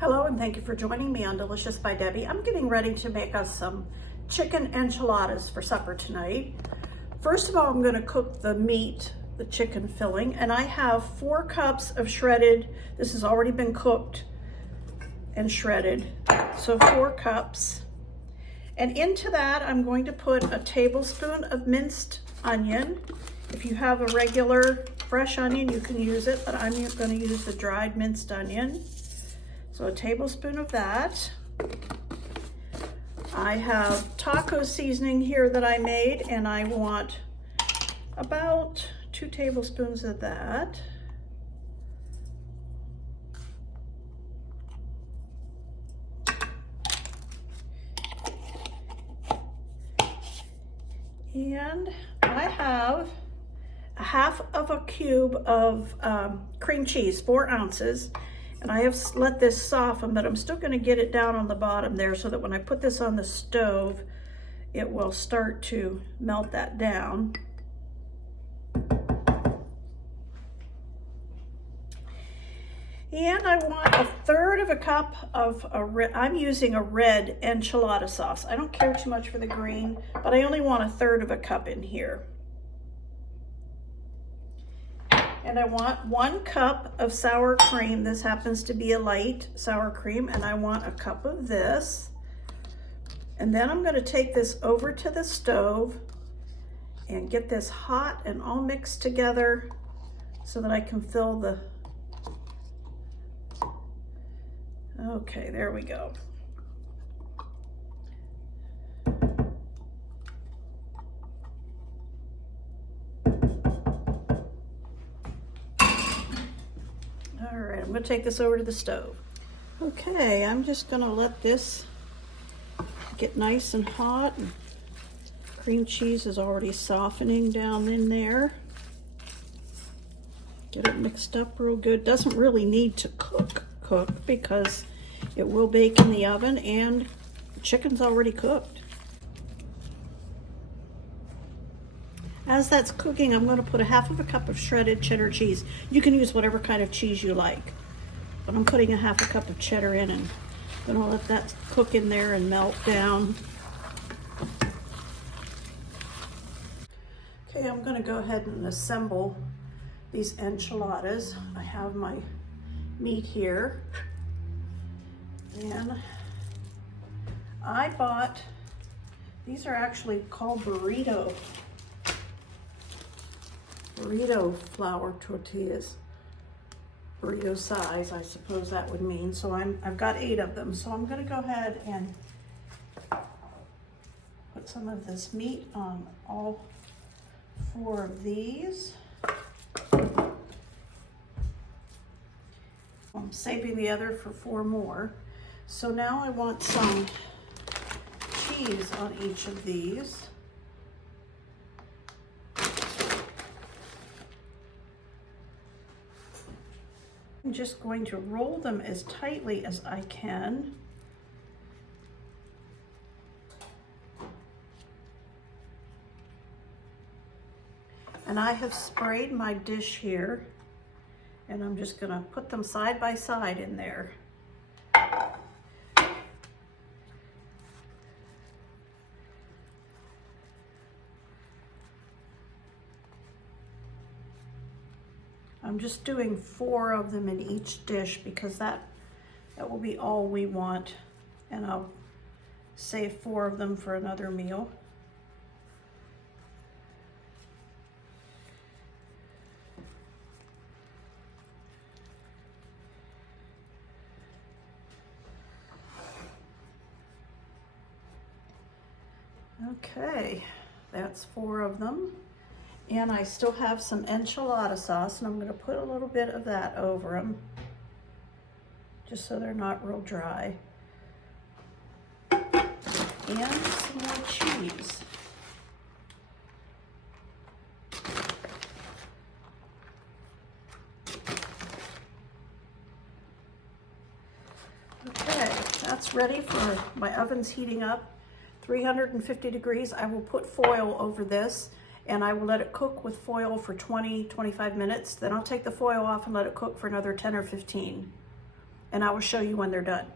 Hello and thank you for joining me on Delicious by Debbie. I'm getting ready to make us some chicken enchiladas for supper tonight. First of all, I'm going to cook the meat, the chicken filling, and I have 4 cups of shredded. This has already been cooked and shredded, so 4 cups. And into that, I'm going to put a tablespoon of minced onion. If you have a regular fresh onion, you can use it, but I'm going to use the dried minced onion. So a tablespoon of that. I have taco seasoning here that I made, and I want about 2 tablespoons of that. And I have a half of a cube of cream cheese, 4 ounces. And I have let this soften, but I'm still going to get it down on the bottom there so that when I put this on the stove, it will start to melt that down. And I want 1/3 cup of I'm using a red enchilada sauce. I don't care too much for the green, but I only want 1/3 cup in here. And I want 1 cup of sour cream. This happens to be a light sour cream, and I want a cup of this. And then I'm going to take this over to the stove and get this hot and all mixed together so that I can fill the... Okay, there we go. I'm going to take this over to the stove. Okay, I'm just going to let this get nice and hot. Cream cheese is already softening down in there. Get it mixed up real good. Doesn't really need to cook because it will bake in the oven and the chicken's already cooked. As that's cooking, I'm going to put a half of a cup of shredded cheddar cheese. You can use whatever kind of cheese you like, but I'm putting a half a cup of cheddar in and I'm going to let that cook in there and melt down. Okay, I'm going to go ahead and assemble these enchiladas. I have my meat here, and I bought, these are actually called burrito flour tortillas, burrito size, I suppose that would mean. So I've got 8 of them. So I'm going to go ahead and put some of this meat on all 4 of these. I'm saving the other for 4 more. So now I want some cheese on each of these. I'm just going to roll them as tightly as I can. And I have sprayed my dish here, and I'm just going to put them side by side in there. I'm just doing 4 of them in each dish because that will be all we want, and I'll save 4 of them for another meal. Okay, that's 4 of them. And I still have some enchilada sauce, and I'm going to put a little bit of that over them, just so they're not real dry. And some more cheese. Okay, that's ready for, my oven's heating up, 350 degrees. I will put foil over this, and I will let it cook with foil for 20-25 minutes. Then I'll take the foil off and let it cook for another 10 or 15. and I will show you when they're done.